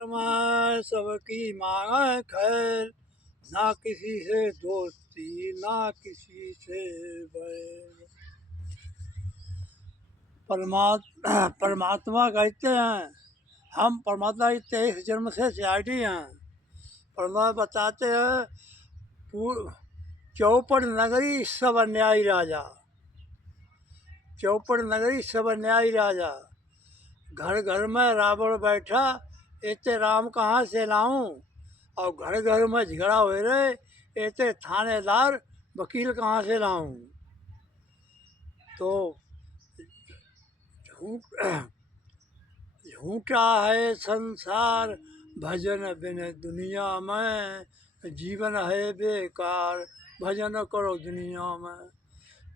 मैं सबकी मांग खैर, ना किसी से दोस्ती ना किसी से बैर। परमात्मा कहते हैं हम परमात्मा की 23 जन्म से सीआईडी हैं। परमात्मा बताते हैं चौपड़ नगरी सब अन्यायी राजा, चौपड़ नगरी सब अन्यायी राजा। घर घर में रावण बैठा, एते राम कहाँ से लाऊं। और घर घर में झगड़ा हो रहे, एते थानेदार वकील कहाँ से लाऊं। तो झूठा है संसार, भजन बिन दुनिया में जीवन है बेकार, भजन करो दुनिया में।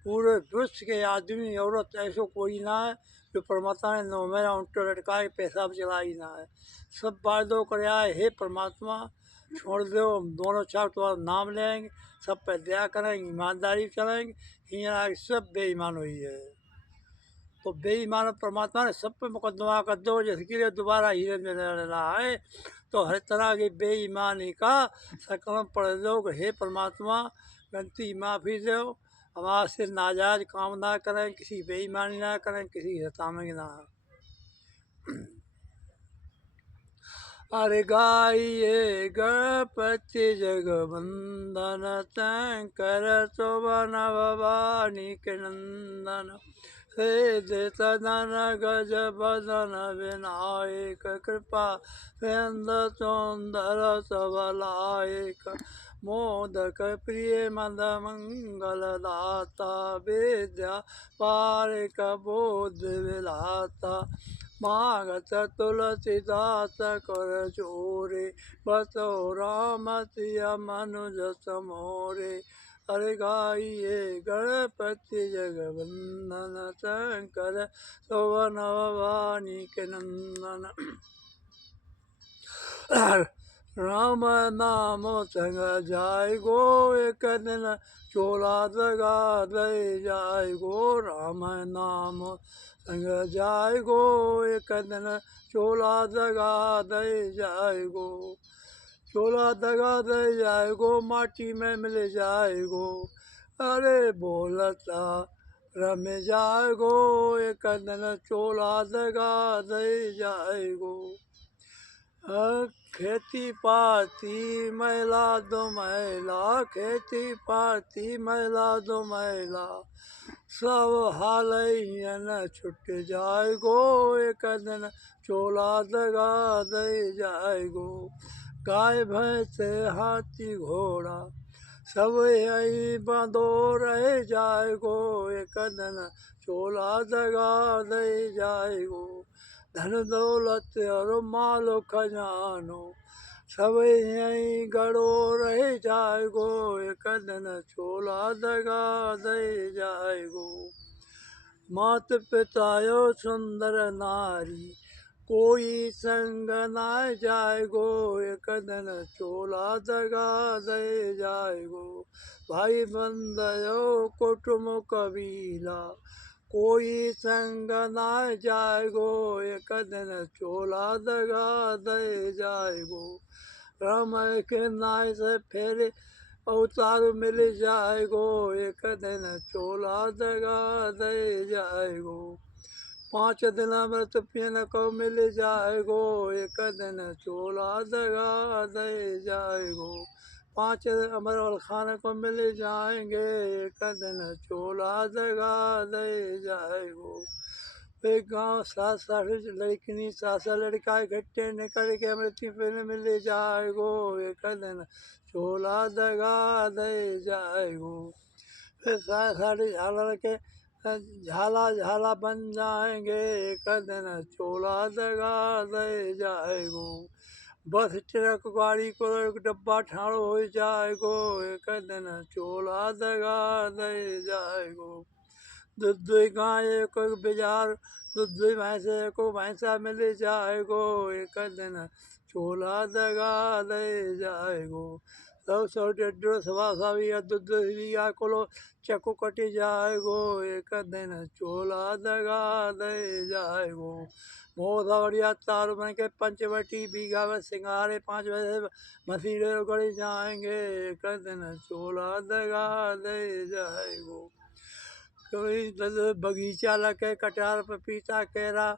पूरे विश्व के आदमी औरत ऐसा कोई ना है जो परमात्मा ने नो मेरा उल्टो लटका के पैसा भी चला ही ना है। सब वादो कर आए, हे परमात्मा छोड़ दो, हम दोनों चार तुम्हारा नाम लेंगे, सब पे दया करेंगे, ईमानदारी चलेंगे। यहाँ सब बेईमान हुई है। तो बेईमान परमात्मा ने सब पे मुकदमा कर दो, जिसके लिए दोबारा हीरे में रहना है। तो हर तरह की बेईमानी का सकलम पढ़ दो कि हे परमात्मा गलती माफ़ी दो, हमारे से नाजायज काम ना करें, किसी बेईमानी ना करें, किसी हतामे ना। अरे गाइए गणपति जगवंदन, तैं कर तो बन भवानी के नंदन। हे देतन गज बदन विनायक, कृपा वेंद चौंदर सबलायक। मोदक प्रिय मद मंगल दाता, विद्या पारिक बोध विलाता। मागत तुलसीदास कर जोरे, बसो राम सिया मनुज समोरे। अरे गाइए गणपति जगवंदन, शंकर सोवन भवानी के नंदन। राम नाम संग जाय गो, एक दिन चोला दगा दे जाय गो। राम नाम संग जाय गो, एक दिन चोला दगा दे जाय गो। चोला दगा दे जाय गो, माटी में मिल जाए गो। अरे बोलता रम जाए गो, एक दिन चोला दगा दे जाए गो। खेती पाती मैला दो मैला, खेती पाती मैला दो मैला। सब हाल न छुट जाए गो, एक दिन चोला दगा दे जाए गो। गाय भैंस हाथी घोड़ा सब यही बंधो रह जाए गो, एक दिन चोला दगा दे जाए गो। धन दौलत और माल खजानो सब यहीं गड़ो रह जाए गो, एक दिन चोला दगा दे जाए गो। मात पिता यो सुंदर नारी, कोई संग ना जाए गो, एक दिन चोला दगा दे जाए गो। भाई बंद यो कुटुम कबीला, कोई संग ना जाए गो, एक दिन चोला दगा दे जाए गो। राम के नाय से फिर अवतार मिल जाए गो, एक दिन चोला दगा दे जाए गो। 5 दिन अमृत पिन को मिल जाए गो, एक दिन चोला दगा दे जाए गो। 5 अमर खाने को मिल जाएंगे, एक दिन चोला दगा दे जाए गो। एक गाँव 7 लड़किनी 7 लड़का इकट्ठे निकल के अमृत पिन मिल जाए गो, एक दिन चोला दगा दे जाए गो। फिर 7 झालर के झाला झाला बन जाएंगे, एक दिन चोला दगा दे जाए गो। बस ट्रक गाड़ी को एक डब्बा ठाड़ो हो जाए गो, एक दिन चोला दगा दे जाए गो। दूध गाय एक बाजार दूध भैंसे को भैंसा मिल जाएगो, एक दिन चोला दगा दे जाएगो। 100 150 सवा भी दूध भी कोलो चको कटी जाएगो, एक दिन चोला दगा दे जाएगो। मोधा बढ़िया तारू बन के पंचवटी बीघा में सिंगारे 5 बजे मसीड़े गड़ी जाएंगे, एक दिन चोला दगा दे जाएगो। कोई बगीचा लगे कटार पपीता केरा,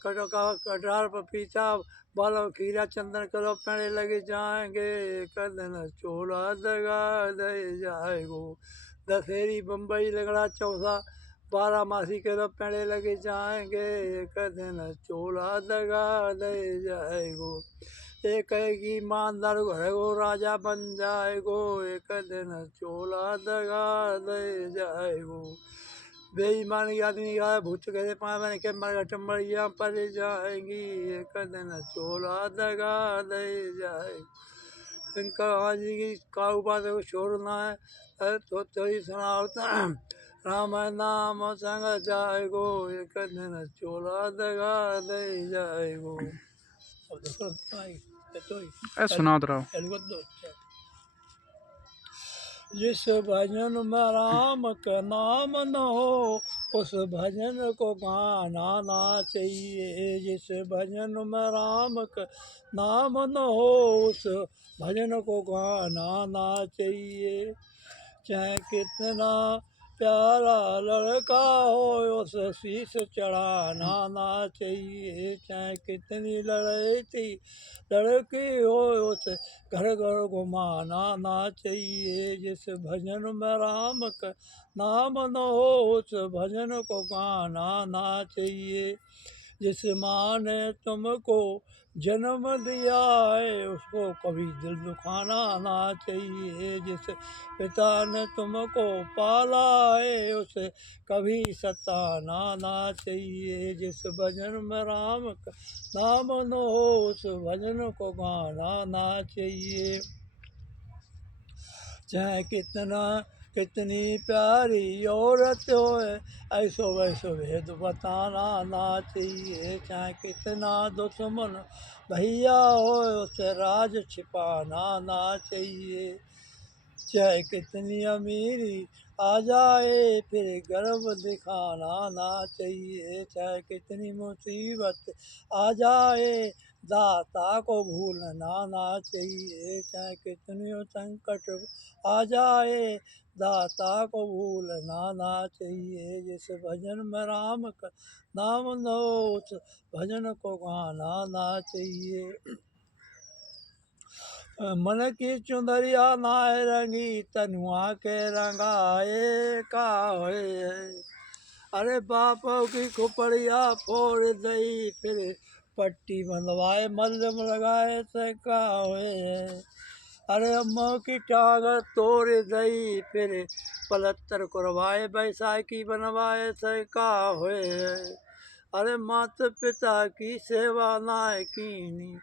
कटार पपीता बालों खीरा चंदन करो पेड़े लगे जाएंगे, एक दिन चोला दगा दे जाएगो। दशहरी बम्बई लगड़ा चौसा 12 मासी के पेड़े लगे जाएंगे, एक दिन चोला दगा दे जाएगो। एक कहेगी ईमानदार घर को राजा बन जाएगो, एक दिन चोला दगा दे जाएगो। बेईमानी आदमी आया भूत गए पावन के मरघट मरिया पर जाएंगी, एक दिन चोला दगा दे जाए। इनका आज की काऊ बात को छोड़ना है तो थोड़ी सुनाओ। राम नाम संग जाएगो, एक दिन चोला दगा दे जाएगो। अब दूसरा सुनाओ तो रहो। जिस भजन में राम का नाम न हो, उस भजन को गाना ना चाहिए। जिस भजन में राम का नाम न हो, उस भजन को गाना ना चाहिए। चाहे कितना प्यारा लड़का हो, उस शीश चढ़ाना ना चाहिए। चाहे कितनी लड़की हो, उस घर घर घुमाना ना चाहिए। जिस भजन में राम का नाम न हो, उस भजन को गाना ना चाहिए। जिस माँ ने तुमको जन्म दिया है, उसको कभी दिल दुखाना ना चाहिए। जिस पिता ने तुमको पाला है, उसे कभी सताना ना चाहिए। जिस भजन में राम का नाम न हो, उस भजन को गाना ना चाहिए। चाहे कितनी प्यारी औरत हो, ऐसो वैसो भेद बताना ना चाहिए। चाहे कितना दुश्मन भैया हो, उसे राज छिपाना ना चाहिए। चाहे कितनी अमीरी आ जाए, फिर गर्व दिखाना ना चाहिए। चाहे कितनी मुसीबत आ जाए, दाता को भूलना ना चाहिए। चाहे कितनी संकट आ जाए, दाता को भूलना ना चाहिए। जिस भजन में राम का नाम न हो, उस भजन को गाना ना चाहिए। मन की चुंदरिया नाय रंगी, तनुआ के रंगाए का होए। अरे बापों की खुपड़िया फोड़ दई, फिर पट्टी बंधवाए मल्लम लगाए से का होए। अरे अम्मा की टांग तोड़ दई, फिर पलस्तर करवाए बैसाखी बनवाए से का होए। अरे माता पिता की सेवा नाय कीनी,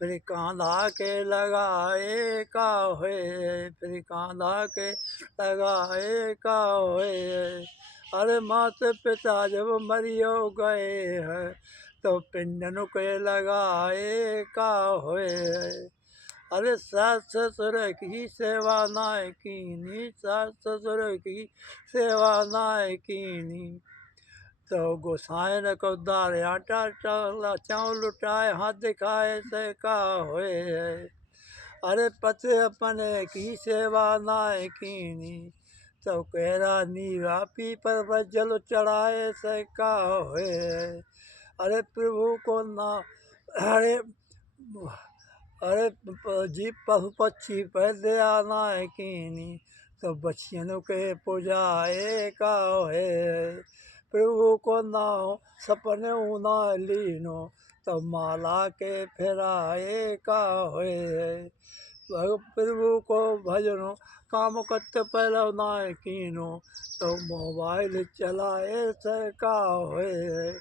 फिर कांधा के लगाए का होए। फिर कांधा के लगाए का होए। अरे माता पिता जब मरियो गए हैं, तो पिंडन के लगाए का होए। अरे सास ससुर की सेवा नाय कीनी, सास ससुर की सेवा नाय कीनी, तो गोसाई ने को दारे आटा चावल लुटाए, हाथ दिखाए से का होए। अरे पति अपने की सेवा नाय कीनी, तो केरा नीवा पीपर पर जल चढ़ाए से का होए। अरे प्रभु को ना अरे अरे जीव पशु पक्षी पर दया नाय कीनी, तो बच्चियों के पुजाए का होए। प्रभु को नाम सपने उना लीनो, तो माला के फेराए का होए। प्रभु को भजनो काम करते पहले नाय कीनो, तो मोबाइल चलाए से का होए।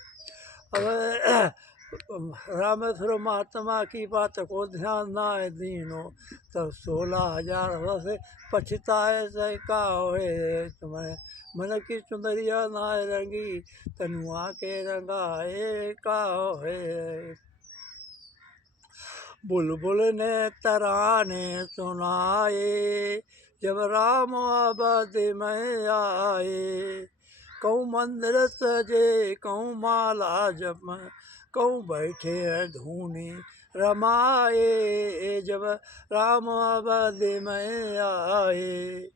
अब रामेश्वर महात्मा की बात को ध्यान ना दीनो, तब 16,000 वर्ष पछताए से का होए। तुम्हें मन की चुंदरिया ना रंगी, तनुआ के रंगाए का होए। बुलबुल ने तराने सुनाए, जब राम आबादी में आए। कहूँ मंदिर सजे, कहूँ माला जप, कहूँ बैठे धूनी रमाए, जब राम आबादी में आए।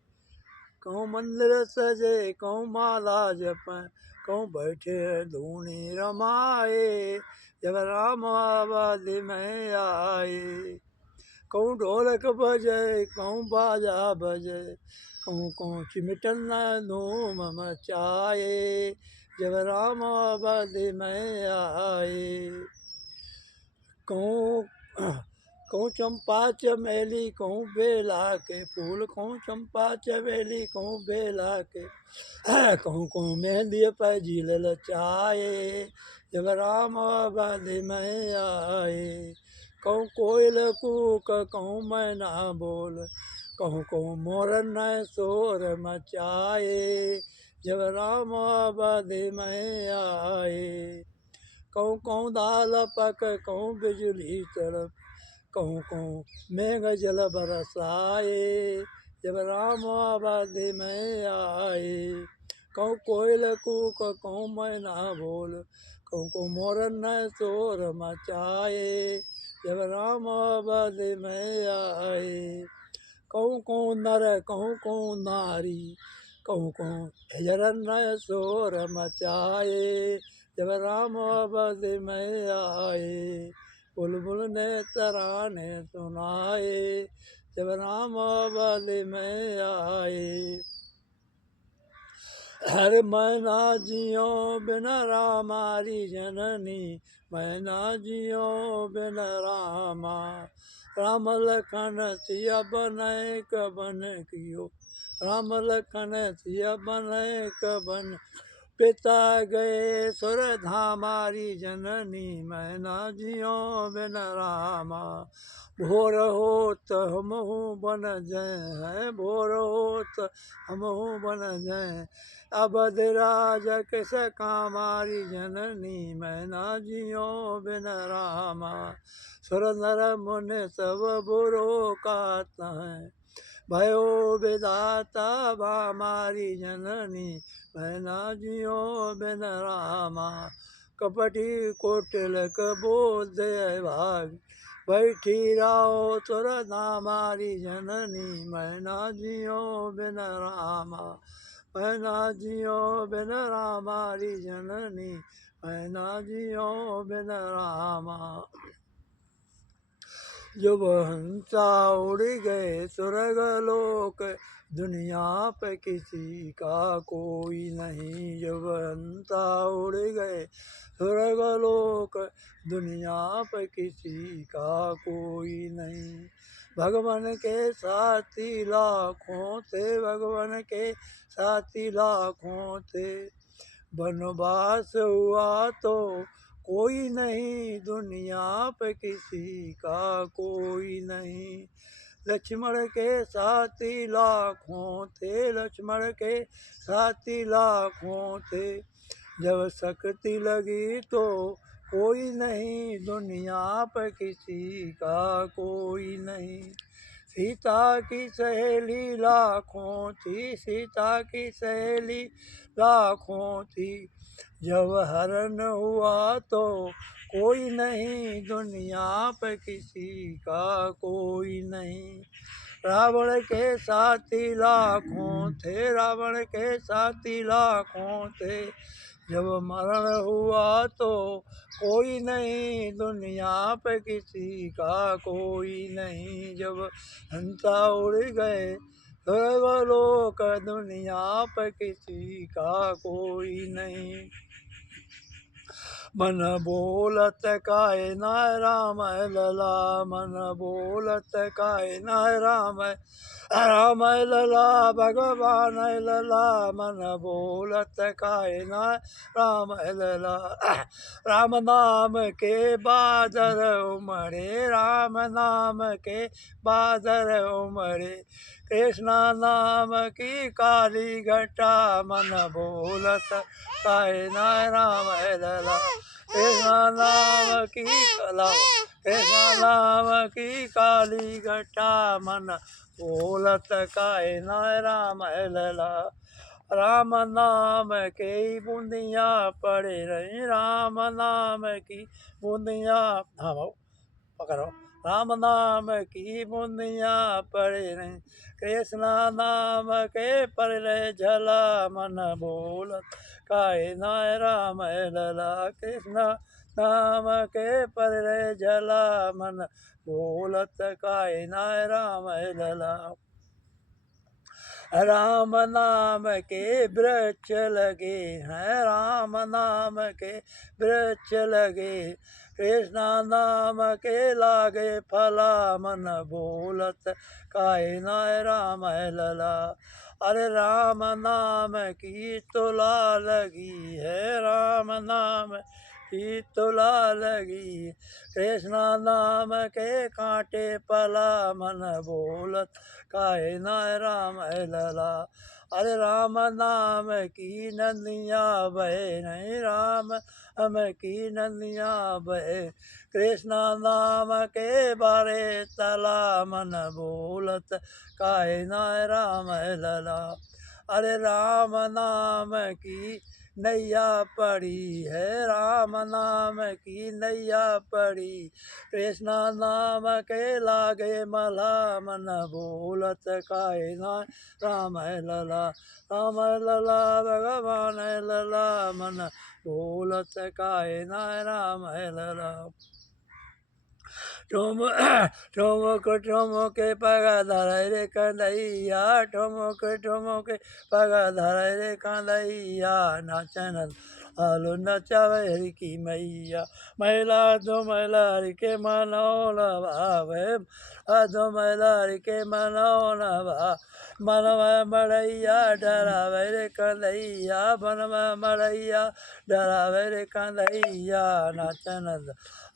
कहूँ मंदिर सजे, कहूँ माला जप, कहूँ बैठे धूनी रमाए, जब राम आबादी में आए। कहूँ ढोलक बजे, कहूँ बाजा बजे, कहूँ कहूँ चिमटन धूम मचाए, जब राम आबादी में आए। कहूँ कहूँ चंपा चमेली, कहूँ बेला के फूल, कहूँ चंपा चमेली, कहूँ बेला के, कहूँ कहूँ मेहंदी पे झील लचाए, जब राम आबादी में आए। कहूँ कोयल कूक, कहूँ मैना बोल, कहूँ कहूँ मोरन शोर मचाए, जब राम आबादी में आए। कहूँ कहूँ दाल पक, कहूँ बिजली तड़प, कहूँ कहूँ मेघ जल बरसाए, जब राम आबादी में आए। कहूँ कोयल कूक, कहूँ मैना बोल, कहूँ कहूँ मोरन शोर मचाए, जब राम आबादी में आए। कहूँ कहूँ नर, कहूँ कहूँ नारी, कहूँ कहूँ हिजरन शोर मचाए, जब राम आबादी में आए। बुलबुल ने तराने सुनाए, जब राम आबादी में आए। अरे मैं ना जियो बिना रामारी जननी, मैं ना जियो बिना रामा। राम लखन सिया बने कबन कियो, राम लखन सिया बने कबन। पिता गए सुर धामारी जननी, मैं ना जियो बिन रामा। भोर होत हम बन जय, भोर होत हम बन जय। अवध राज किस कामारी जननी, मैं ना जियो बिन रामा। सुर नर मुनि सब बुरो कात हैं, भयो विधाता भामारी जननी, मैं ना जियो बिन रामा। कपटी कोटिलक बोध भाग, बैठी राओ तुर नामारी जननी, मैं ना जियो बिन रामा। मैं ना जियो बिन रामारी जननी, मैं ना जियो बिन रामा। जब हंसा उड़ गए स्वर्ग लोक, दुनिया पे किसी का कोई नहीं। जब हंसा उड़ गए स्वर्ग लोक, दुनिया पे किसी का कोई नहीं। भगवान के साथी लाखों थे, भगवान के साथी लाखों थे। वनवास हुआ तो कोई नहीं, दुनिया पे किसी का कोई नहीं। लक्ष्मण के साथी लाखों थे, लक्ष्मण के साथी लाखों थे। जब शक्ति लगी तो कोई नहीं, दुनिया पे किसी का कोई नहीं। सीता की सहेली लाखों थी, सीता की सहेली लाखों थी। जब हरण हुआ तो कोई नहीं, दुनिया पे किसी का कोई नहीं। रावण के साथी लाखों थे, रावण के साथी लाखों थे। जब मरण हुआ तो कोई नहीं, दुनिया पे किसी का कोई नहीं। जब हंसा उड़ गए स्वर्गलोक, दुनिया पे किसी का कोई नहीं। मन बोलत काहे ना राम लला, मन बोलत काहे ना राम राम लला, भगवान लला, मन बोलत काहे ना राम लला। राम नाम के बादल उमड़े, राम नाम के बादल उमड़े, कृष्ण नाम की काली घटा, मन बोलत काहे ना राम लला। कृष्ण नाम की कला, कृष्ण नाम की काली घटा, मन बोलत काहे ना राम लला। राम नाम के बूंदिया पड़े रही, राम नाम की बूंदिया, हाँ भाऊ पकड़ो, राम नाम की बूंदिया पड़े रही, कृष्ण नाम के पर झला, मन बोलत काहे ना राम लला। कृष्ण नाम के पर झला, मन बोलत काहे ना राम लला। राम नाम के वृक्ष लगे हैं, राम नाम के वृक्ष लगे, कृष्ण नाम के लागे फला, मन बोलत काहे ना राम लला। अरे राम नाम की तुला लगी है, राम नाम की तुला लगी, कृष्ण नाम के कांटे पला, मन बोलत काहे ना राम लला। अरे राम नाम की नदिया बहे नहीं, राम हम की नदिया बहे, कृष्ण नाम के बारे तला, मन बोलत काहे ना राम लला। अरे राम नाम की नैया पड़ी है, राम नाम की नैया पड़ी, कृष्ण नाम के लागे मला, मन बोलत काहे ना राम लला। राम लला भगवान लला, मन बोलत काहे ना राम लला। ठुमुक ठुमुक पग धरै रे कन्हैया, ठुमुक ठुमुक पग धरै रे कन्हैया, नाचन आलू नचावे हरि की मैया। मैला दो मैला हरि के मनो न भावे, दो मैला हरि के मनो न भाव, मनवा मड़ैया डरावे रे कन्हैया, मनवा मड़ैया डरावे रे कन्हैया, नाचन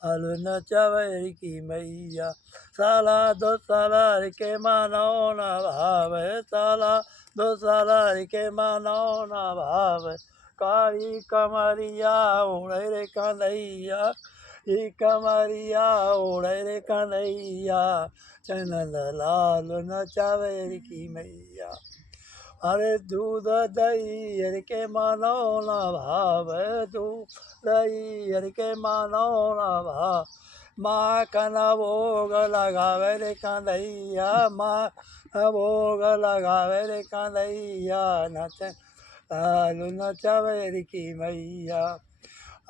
आलू नचावे हरि की मैया। साला दो साला हरि के मानो न भावे, साला दो साला हरि के मानो न भावे, काली कमरिया ओढ़े रे कन्हैया, ही कमरिया ओढ़े रे कन्हैया, चनन लाल नचावे हरि की मैया। अरे दूध दही हरि के मानो न भावे, दूध दही हरि के मानो न भाव, माखन भोग लगावे रे कन्हैया, माखन भोग लगावे रे कन्हैया, नच लालू नचावे हरि की मैया।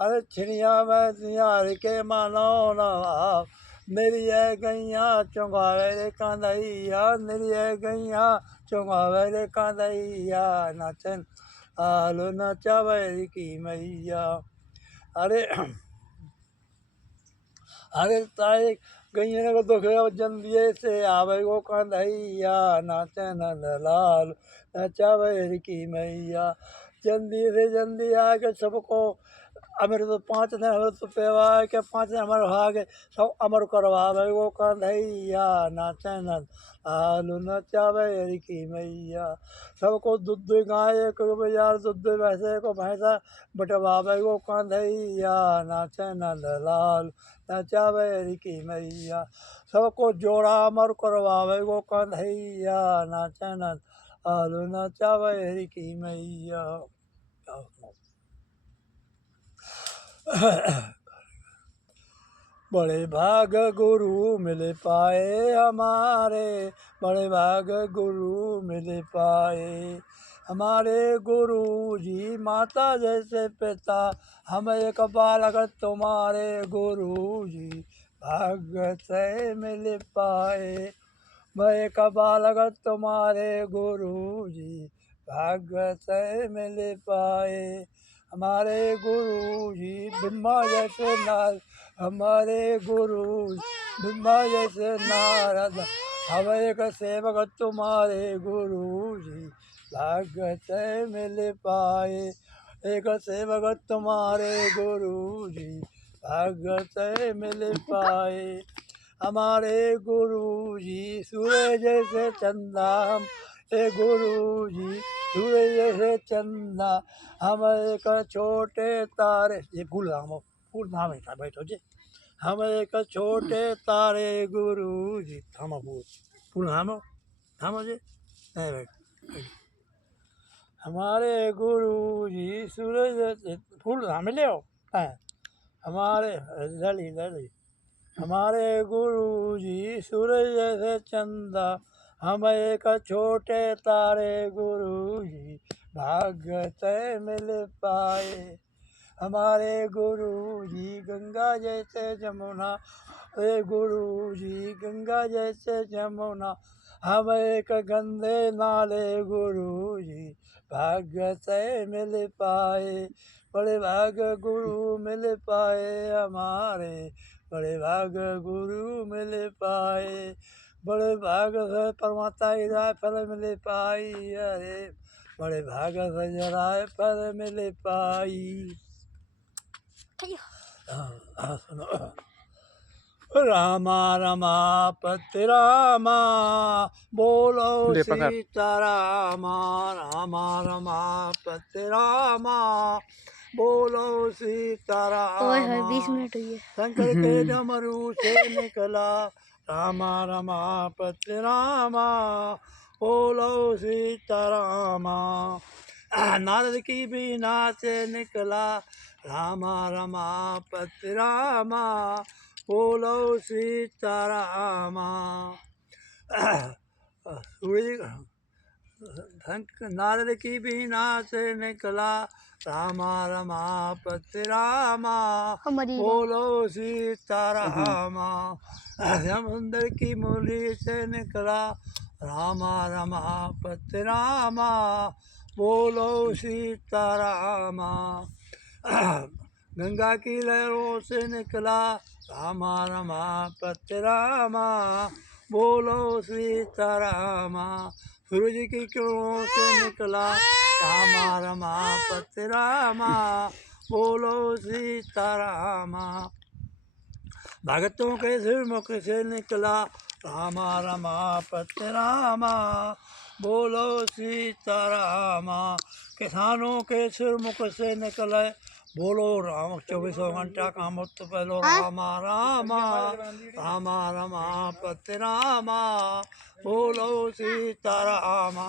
अरे छिड़िया में हरि के मानो न भाव, मेरी गैया चुंगावे रे कन्हैया, मेरी गैया चुंगावे रे कन्हैया, नचन लालू नचावे हरि की मैया। अरे अरे ताए गैया को दुख जंदिए से आवे गो कन्हैया, नाचे नंद लाल नचावे हरि की मैया। जल्दी से जल्दी आके सबको अमर तो 5 दिन अमृत पेवा के 5 दिन अमर भागे, सब अमर करवावे गो कन्हैया, नाचे नंद लाल नचावे हरि की मैया। सबको दूध गाय को बाजार दूध भैंसे को भैंसा बटवावे गो कन्हैया, नाचे नंद लाल नचावे हरि की मैया। सबको जोड़ा अमर करवावे गो कन्हैया, नाचे नंद लाल नचावे हरि की मैया। बड़े भाग गुरु मिल पाए हमारे, बड़े भाग गुरु मिल पाए हमारे गुरु जी, माता जैसे पिता हम एक बालक तुम्हारे गुरु जी, भाग्य से मिल पाए। मैं एक बालक तुम्हारे गुरु जी, भाग्य से मिल पाए हमारे गुरु जी ब्रह्मा जैसे नारद, हमारे गुरु ब्रह्मा जैसे नारद, हम एक सेवक तुम्हारे गुरु जी भाग्य से मिल पाए। एक सेवक तुम्हारे गुरु जी भाग्य से मिल पाए। हमारे गुरु जी सूर्य जैसे चंदा, हम गुरु जी सूर्य जैसे चंदा, हम एक छोटे तारे, ये फूल नाम है था बैठो जी, हम एक छोटे तारे गुरु जी, थामो फूल नामो थामो जी, नहीं बैठ। हमारे गुरु जी सूरज फूल नाम ले आओ, हमारे लड़ी लड़ी, हमारे गुरु जी सूरज जैसे चंदा, हम एक छोटे तारे गुरु जी भाग्य से मिल पाए। हमारे गुरु जी गंगा जैसे जमुना, गुरु जी गंगा जैसे जमुना, हम एक गंदे नाले गुरु जी भाग्य से मिल पाए। बड़े भाग्य गुरु मिल पाए हमारे, बड़े भाग्य गुरु मिल पाए। बड़े भाग्य से परमात्मा हिदाय फल मिल पाई, अरे बड़े भाग्य से जराए फल मिल पाई। सुनो, रामा रमा पति रामा, बोलो ले पकड़। सीता रामा, रामा रमा पति रामा, बोलो सीता रामा। 20 मिनट हुई है। शंकर के डमरू से निकला रामा रमा पति रामा, बोलो सीता रामा। नारद की बीना से निकला रामा रमा पति रामा, बोलो सीता रामा। नारद की बीना से निकला रामा रमा पति रामा, बोलो सीता रामा। श्याम सुंदर की मुरली से निकला रामा रमा पति रामा, बोलो सीता रामा। गंगा की लहरों से निकला रामा रमा पति रामा, बोलो सीता रामा। सूरज की किरणों से निकला रामा रमा पति रामा, बोलो सीता रामा। भगतों के सिरमुख से निकला रामा रमा पति रामा, बोलो सीता रामा। किसानों के सिरमुख से निकले बोलो राम, 24 घंटा का मुक्त पहलो रामा रामा, रामा रमा पति रामा, बोलो सीता रामा।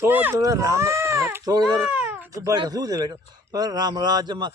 तो राम तो बैठो, सूझे बैठो, राम राज